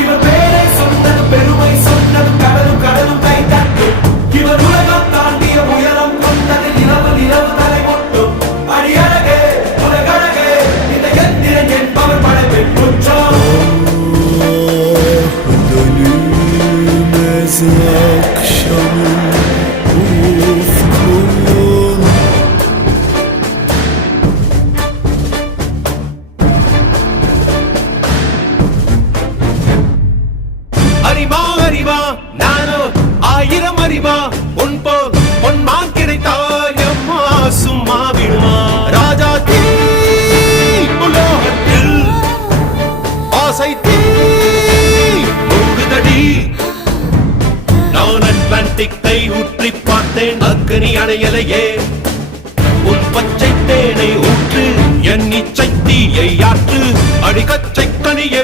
இவர் பேரை சொன்னது பெருமை சொன்னது கடலும் கடலும் கை தட்டும் இவர் உலகம் தாண்டிய உயரம் கொண்டது நிலவு நிலவு தலை மொட்டும் அடியழகே உலகழகே இந்த எந்திரன் என்பவர் படைப்பின் குற்றம் akşamın ufkun அறிவா அறிவா நானோ ஆயிரம் அறிவா உன் போல் பொன்மான் கிடைத்தாயம்மா சும்மா விடுமா ராஜா தீ உலோகத்தில் ஆசை தீ மூடுதடி நான் அட்லாண்டிக்கை ஊற்றி பார்த்தேன் அக்கனி அணையலையே உன் பச்சை தேனை ஊற்று என் இச்சை தீயை ஆற்று அடிக்கச்சை கனியே